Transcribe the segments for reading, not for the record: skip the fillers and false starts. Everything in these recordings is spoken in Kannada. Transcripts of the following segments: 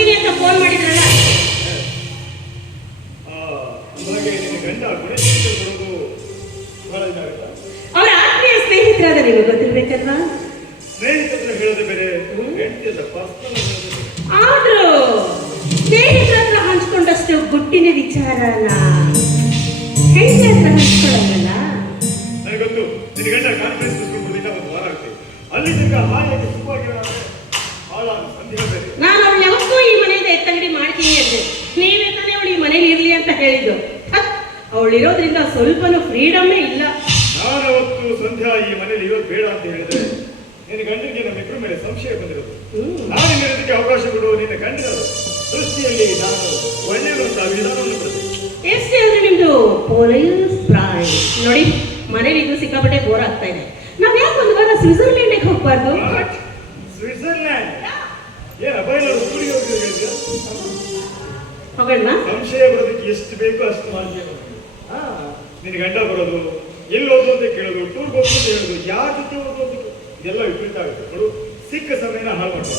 ಬರ್ತೀನಿ ಅಂತ ಫೋನ್ ಮಾಡಿದ್ರಲ್ಲ. ಅವರ ಆತ್ಮೀಯ ಸ್ನೇಹಿತರಾದ ನಿಮಗೆ ಗೊತ್ತಿರ್ಬೇಕಲ್ವಾ? ಆದ್ರೂ ಸ್ನೇಹಿತರ ಹತ್ರ ಹಂಚ್ಕೊಂಡಷ್ಟು ಗುಟ್ಟಿನ ವಿಚಾರನ ಹೆಂಡತಿ ಹತ್ರ ಹಂಚ್ಕೊಳ್ಳಲ್ಲ. ನಾನು ಅವಳು ಯಾವತ್ತೂ ಈ ಮನೆಯಿಂದ ಎತ್ತಂಗಡಿ ಮಾಡ್ತೀನಿ ಅಂದೆ. ನೀವೇ ತಾನೇ ಅವಳು ಈ ಮನೇಲಿ ಇರ್ಲಿ ಅಂತ ಹೇಳಿದ್ದು. ಅವಳಿರೋದ್ರಿಂದ ಸ್ವಲ್ಪನೂ ಫ್ರೀಡಮ್ಮೇ ಇಲ್ಲ. ನಾನವತ್ತು ಸಂಧ್ಯಾ ಈ ಮನೇಲಿ ಇರೋದು ಬೇಡ ಅಂತ ಹೇಳಿದ್ರೆ ನಿನ್ನ ಗಂಡನಿಗೆ ನಮ್ಮಿಬ್ಬರ ಮೇಲೆ ಸಂಶಯ ಬಂದಿರೋದು. ನಾನು ನಿನ್ನದಕ್ಕೆ ಅವಕಾಶ ಕೊಡುವ ನಿನ್ನ ಗಂಡನ ದೃಷ್ಟಿಯಲ್ಲಿ ನಾನು ಒಳ್ಳೆಯವಂತ ವಿಧಾನವನ್ನು ಕೊಡ್ತೇನೆ. ಎಷ್ಟೇ ಅಂದ್ರೆ ನಿಮ್ದು ಪೊಲೀಸ್ ಪ್ರಾಯ ನೋಡಿ. ಮನೇಲಿ ಇದು ಸಿಕ್ಕಾಪಟ್ಟೆ ಬೋರ್ ಆಗ್ತಾ ಇದೆ. ನಾವ್ ಯಾಕೆ ಒಂದು ವಾರ ಸ್ವಿಟ್ಜರ್ಲೆಂಡ್ಗೆ ಹೋಗ್ಬಾರ್ದು? ಸ್ವಿಟ್ಜರ್ಲ್ಯಾಂಡ್ ಏನ ಬಯಲರು ಊರಿಗೆ ಹೋಗೋಣ. ಸಂಶಯ ಬರೋದಕ್ಕೆ ಎಷ್ಟು ಬೇಕೋ ಅಷ್ಟು ಮಾಡಿ. ನಿನ್ನ ಗಂಡ ಬರೋದು, ಎಲ್ಲಿ ಹೋಗೋದು ಅಂತ ಕೇಳೋದು, ಟೂರ್ಗೆ ಹೋಗೋದು ಅಂತ ಹೇಳೋದು, ಯಾರ ಜೊತೆ ಹೋಗೋದು ಇದೆಲ್ಲ ವಿಪರೀತ ಆಗುತ್ತೆ. ನೋಡು, ಸಿಕ್ಕ ಸಮಯನ ಹಾಳು ಮಾಡುವ.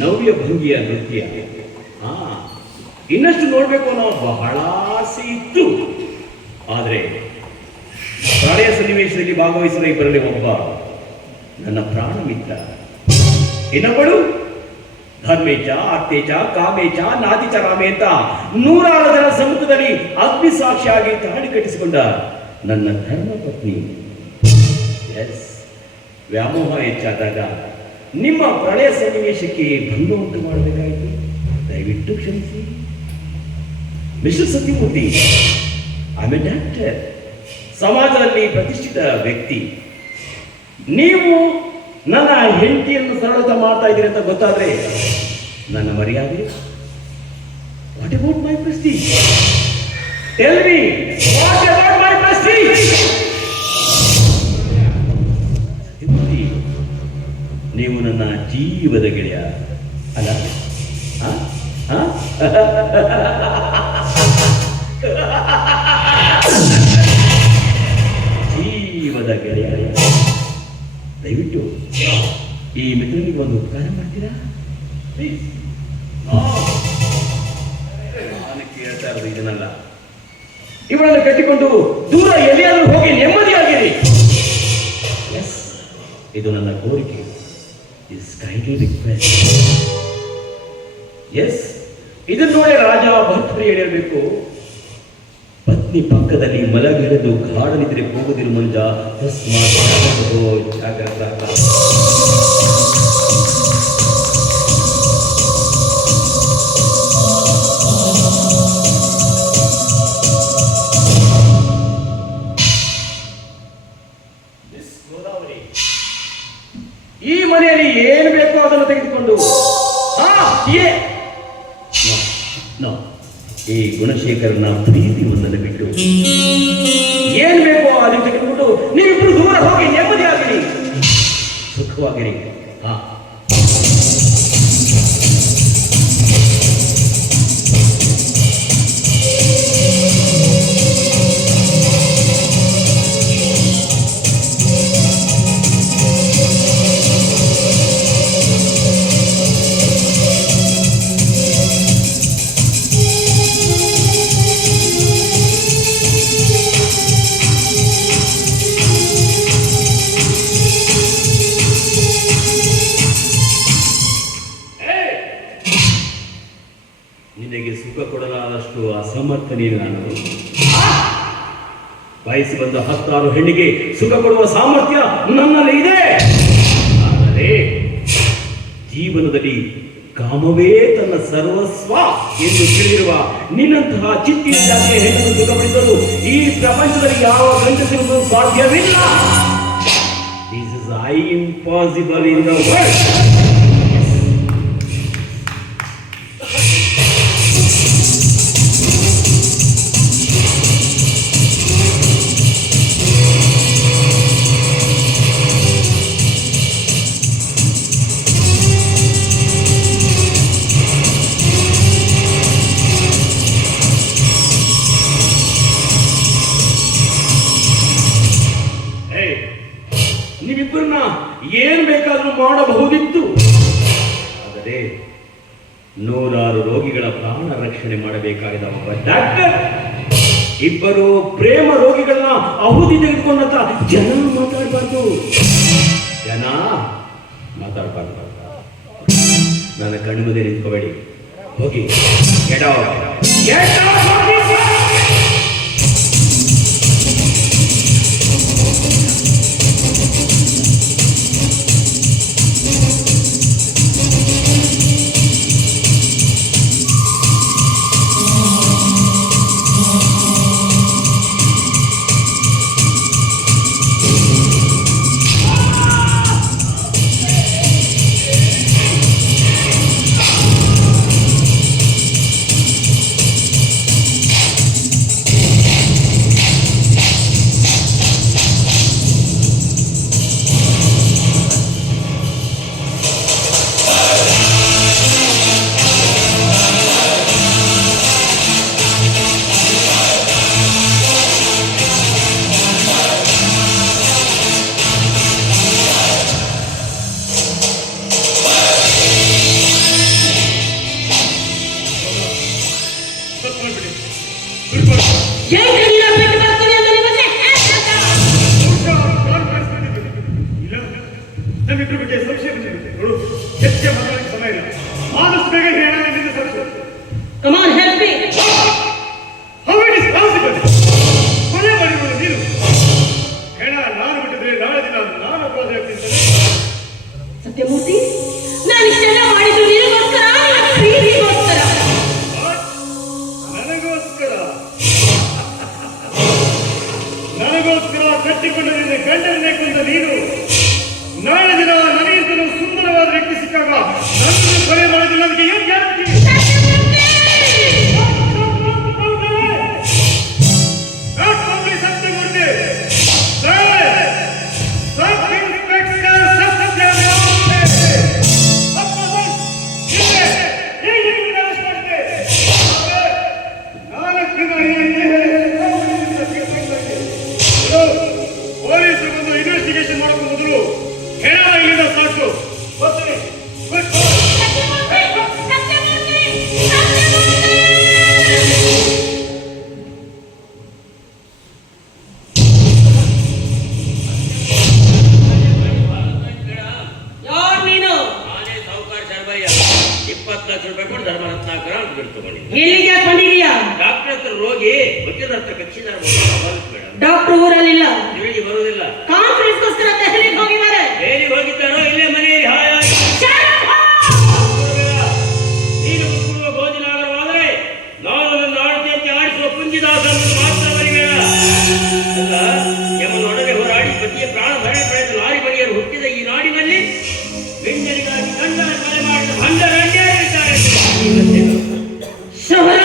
ನವ್ಯ ಭಂಗಿಯ ನೃತ್ಯ. ಇನ್ನಷ್ಟು ನೋಡ್ಬೇಕು ಅನ್ನೋ ಬಹಳ ಆಸೆ ಇತ್ತು. ಆದರೆ ಪ್ರಾಣಯ ಸನ್ನಿವೇಶದಲ್ಲಿ ಭಾಗವಹಿಸಿದ ಇಬ್ಬರಲ್ಲಿ ಒಬ್ಬ ನನ್ನ ಪ್ರಾಣ ಮಿತ್ರ, ಇನ್ನೊಬ್ಬಳು ಧರ್ಮೇಚ ಅತ್ಯೇಚ ಕಾಮೇಚ ನಾದಿಚ ರಾಮೇ ಅಂತ 106 ಜನ ಸಮ್ಮುಖದಲ್ಲಿ ಅಗ್ನಿ ಸಾಕ್ಷಿಯಾಗಿ ತಾಳಿ ಕಟ್ಟಿಸಿಕೊಂಡ ನನ್ನ ಧರ್ಮ ಪತ್ನಿ. ಎಸ್, ವ್ಯಾಮೋಹ ಹೆಚ್ಚಾದಾಗ ನಿಮ್ಮ ಪ್ರಳಯ ಸನ್ನಿವೇಶಕ್ಕೆ ಭಂಗ ಉಂಟು ಮಾಡಬೇಕಾಯಿತು. ದಯವಿಟ್ಟು ಕ್ಷಮಿಸಿ. Mister Sathyamurthy, I am A doctor, ಸಮಾಜದಲ್ಲಿ ಪ್ರತಿಷ್ಠಿತ ವ್ಯಕ್ತಿ. ನೀವು ನನ್ನ ಹೆಂಡತಿಯನ್ನು ಸರಳತೆ ಮಾಡ್ತಾ ಇದ್ದೀರಿ ಅಂತ ಗೊತ್ತಾದ್ರೆ ನನ್ನ ಮರ್ಯಾದೆ, what about my Prestige? Tell me, what about my Prestige? ನೀವು ನನ್ನ ಜೀವದ ಗೆಳೆಯ ಅಲ್ಲ? ಜೀವದ ಗೆಳೆಯ, ದಯವಿಟ್ಟು ಈ ಮಿತ್ರನಿಗೆ ಒಂದು ಉಪಕಾರ ಮಾಡ್ತೀರಾ ಪ್ಲೀಸ್? ನಾನು ಕೇಳ್ತಾ ಇರೋದು ಇದನ್ನಲ್ಲ. ಇವಳನ್ನು ಕಟ್ಟಿಕೊಂಡು ದೂರ ಎಲ್ಲಿಯಾದರೂ ಹೋಗಿ ನೆಮ್ಮದಿಯಾಗಿರಿ. ಎಸ್, ಇದು ನನ್ನ ಕೋರಿಕೆ. Is kindly request. ಎಸ್, ಇದನ್ನು ನೋಡಿ ರಾಜ ಭಕ್ತರು ಹೇಳಿರಬೇಕು, ಪತ್ನಿ ಪಕ್ಕದಲ್ಲಿ ಮಲಗಿಳಿದು ಗಾಢನಿದ್ರೆ ಹೋಗುದಿರು ಮಂಜ, ತಸ್ಮಾತ್ ಜಾಗ್ರತಾ. ಗುಣಶೇಖರನ ಪ್ರೀತಿ ಒಂದನ್ನು ಬಿಟ್ಟು ಏನ್ ಬೇಕೋ ಅದನ್ನು ತೆಗೆದುಕೊಂಡು ನೀವಿಬ್ರು ದೂರ ಹೋಗಿ ನೆಮ್ಮದಿಯಾಗಿರಿ, ಸುಖವಾಗಿರಿ. ಹಾ, ನಿನಗೆ ಸುಖ ಕೊಡಲಾದಷ್ಟು ಅಸಮರ್ಥನೇ ನಾನು. ಬಯಸಿ ಬಂದ 10 ಹೆಣ್ಣಿಗೆ ಸುಖ ಕೊಡುವ ಸಾಮರ್ಥ್ಯ ನನ್ನಲ್ಲಿ ಇದೆ. ಆದರೆ ಜೀವನದಲ್ಲಿ ಕಾಮವೇ ತನ್ನ ಸರ್ವಸ್ವ ಎಂದು ತಿಳಿದಿರುವ ನಿನ್ನಂತಹ ಚಿತ್ತಿನ ಜಾತಿಯ ಹೆಣ್ಣನ್ನು ಸುಖಪಡಿಸಲು ಈ ಪ್ರಪಂಚದಲ್ಲಿ ಯಾವ ಗಂಡಸಿರುವುದು ಸಾಧ್ಯವಿಲ್ಲ. This is impossible in the world. ನೀವಿಬ್ಬರನ್ನ ಏನ್ ಬೇಕಾದ್ರೂ ಮಾಡಬಹುದಿತ್ತು. ಆದರೆ 100 ರೋಗಿಗಳ ಪ್ರಾಣ ರಕ್ಷಣೆ ಮಾಡಬೇಕಾದ ಒಬ್ಬ ಡಾಕ್ಟರ್, ಇಬ್ಬರು ಪ್ರೇಮ ರೋಗಿಗಳನ್ನ ಅವಧಿ ತೆಗೆದುಕೊಂಡಂತ ಜನ ಮಾತಾಡಬಾರ್ದು. ನನ್ನ ಕಣ್ಣು ಮುಂದೆ ನಿಂತ್ಕೋಬೇಡಿ. ಹೋಗಿ get out. ನಮ್ಮಿಬ್ಬರ ಬಗ್ಗೆ ಸಂಶಯ ಬಂದಿರುತ್ತೆ. ನೋಡು, ಹೆಚ್ಚೆ ಮಾತಾಡಕ್ಕೆ ಸಮಯ ಇಲ್ಲ. ಆದಷ್ಟು ಬೇಗ ಹೇಳ. Come on, help me. How it is possible? ಕೊಲೆ ಮಾಡಿರೋದು ನೀನು. ಹೆಣ ನಾನು ಬಿಟ್ಟಿದ್ರೆ ನಾಳೆ ದಿನ ನಾನು ಅಪರಾಧ ಆಗ್ತಿದ್ದೇನೆ. ಸತ್ಯಮೂರ್ತಿ, ನಾನು ಇಷ್ಟೆಲ್ಲ ಮಾಡಿದ್ದು ನಿನಗೋಸ್ಕರ, ಪ್ರೀತಿಗೋಸ್ಕರ. ನನಗೋಸ್ಕರ ಕಟ್ಟಿಕೊಂಡ ನಿನ್ನ ಗಂಡನೇ ಕೊಂದ ನೀನು ನಾಳೆ ದಿನ ನನಗಿಂತಲೂ ಸುಂದರವಾದ ವ್ಯಕ್ತಿ ಸಿಕ್ಕಾಗ ನನ್ನನ್ನು ಕೊಲೆ ಮಾಡೋದಿಲ್ಲ. ನನಗೆ ಏನು ಗ್ಯಾರಂಟಿ? ಪೊಲೀಸರು ಬಂದು ಇನ್ವೆಸ್ಟಿಗೇಷನ್ ಮಾಡೋಕೆ ಮೊದಲು ಹೆಣ ಇಲ್ಲಿಂದ ಸಾಕು. ಬರ್ತೀನಿ. ಯಾರು ನೀನು? ನಾನೇ ಸಾಹುಕಾರ ಶರ್ಮಯ್ಯ. 20 ಲಕ್ಷ ರೂಪಾಯಿ ಕೊಟ್ಟು ಧರ್ಮರತ್ನಾಕರ ಅಂತ ಬಿಟ್ಟು ತಗೊಂಡಿದ್ದೆ. ಎಲ್ಲಿಗೆ ಯಾಕೆ ಬಂದಿದೀಯಾ? ಡಾಕ್ಟರ್ ಹತ್ರ ರೋಗಿ ವಕೀಲರ ಹತ್ರ ಕಕ್ಷಿದಾರ ಮೇಡಮ್. ಡಾಕ್ಟರ್ ಊರಲ್ಲಿಲ್ಲ, ತಿರುಗಿ ಬರುವುದಿಲ್ಲ. ಕಾನ್ಫರೆನ್ಸ್ಗೋಸ್ಕರ ದೆಹಲಿಗೆ ಹೋಗಿದ್ದಾರೆ. ಬೇರೆ ಹೋಗಿದ್ದಾರೋ ಇಲ್ಲೇ ಮನೆಯಲ್ಲಿ ಹಾಯಾಗಿ ನೀನು ಕೊಡುವ ಭೋಜನಾಗರವಾದರೆ ನಾನು ನನ್ನ ಆಳ್ತಿಯಂತೆ ಆಡಿಸುವ ಪುಂಜಿದಾಸನನ್ನು ಮಾತ್ರ ಬರಿಬೇಡ. ಅಲ್ಲ, ಯಮನೊಡನೆ ಹೋರಾಡಿ ಪತಿಯ ಪ್ರಾಣ ಭರಣೆ ಪಡೆದ ಲಾರಿ ಬಳಿಯರು ಹುಟ್ಟಿದ ಈ ನಾಡಿನಲ್ಲಿ ಗಂಡರಿಗಾಗಿ ಗಂಡನ ಕೊಲೆ ಮಾಡಿದ ಭಂಡರ ಅನ್ಯಾಯ ಇದ್ದಾರೆ. ಶಬರ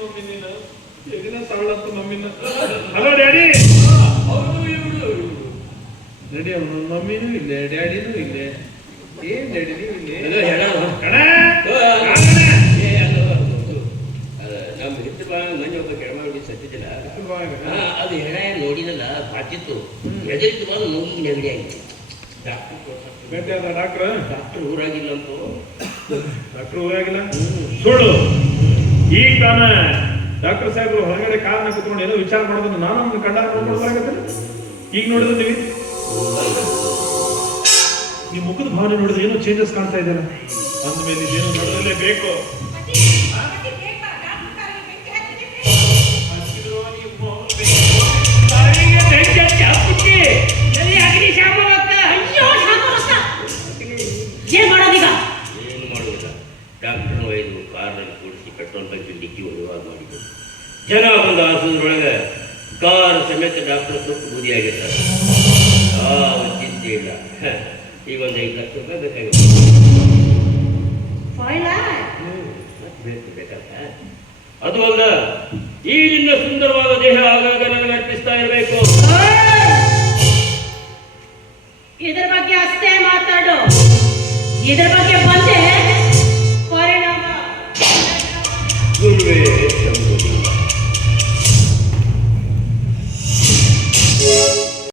ಮಮ್ಮಿ ನೀನು ಎದಿನ ಸಾಳಂತ ಮಮ್ಮಿನ. Hello daddy. ಡ್ಯಾಡಿ ಅವನು ಮಮ್ಮಿನೂ ಇಲ್ಲೇ ಡ್ಯಾಡಿನೂ ಇಲ್ಲೇ. ಏನ್ ಡ್ಯಾಡಿ ನೀವು ಇಲ್ಲೇ? ನಮ್ಮ ಹಿಟ್ಟು ಮನೆ ಒಬ್ಬ ಕೆಳಮಾಡಿ ಸತ್ತಿದ್ದಿಲ್ಲ, ಅದು ಹೆಣ ನೋಡಿದಲ್ಲ ಬಾಚಿತ್ತು, ಎದರಿತು ಬಂದು ನುಗ್ಗಿ ನೆಗಡಿ ಆಯ್ತು. ಭೇಟಿ ಆದ ಡಾಕ್ಟರ್ ಊರಾಗಿಲ್ಲ ಅಂತ. ಡಾಕ್ಟರ್ ಊರಾಗಿಲ್ಲ ಸುಳ್ಳು. ಈಗ ತಾನ ಡಾಕ್ಟರ್ ಸಾಹೇಬ್ರು ಹೊರಗಡೆ ಕಾರಣ ಕುತ್ಕೊಂಡು ಏನೋ ವಿಚಾರ ಮಾಡೋದನ್ನ ನಾನು ನನ್ನ ಕಂಡ ನೋಡ್ಕೊಳ್ಬೇಕಾಗತ್ತೆ. ಈಗ ನೋಡಿದ್ರೆ ನೀವು ಮುಖದ ಭಾವನೆ ನೋಡಿದ್ರೆ ಏನೋ ಚೇಂಜಸ್ ಕಾಣ್ತಾ ಇದೆಯಲ್ಲ, ಅಂದ್ಮೇಲೆ ಇದೇನೋ ನೋಡೋದಲ್ಲೇ ಬೇಕು. ಏನ್ ಮಾಡೋದೀಗ? ಏನು ಮಾಡುವುದಿಲ್ಲ, ಡಾಕ್ಟರ್ನ ಒಯ್ದು ಕಾರಲ್ಲಿ ಕೂಡಿಸಿ ಪೆಟ್ರೋಲ್ ಬಂಕ್ ಡಿಕ್ಕಿ ವ್ಯವಹಾರ ಮಾಡಿದ್ರು. ಜನ ಬಂದು ಹಾಸೋದ್ರೊಳಗೆ ಕಾರ್ ಸಮೇತ ಡಾಕ್ಟರ್ ಸುಟ್ಟು ಬೂದಿಯಾಗಿರ್ತಾರೆ. ಯಾವ ಚಿಂತೆ ಇಲ್ಲ. ಈಗ ಒಂದು 5 ಲಕ್ಷ ರೂಪಾಯಿ ಬೇಕಾಗುತ್ತೆ. ಬೇಕಾದ ಅದು ಅಲ್ಲ, ಈಗಿನ ಸುಂದರವಾದ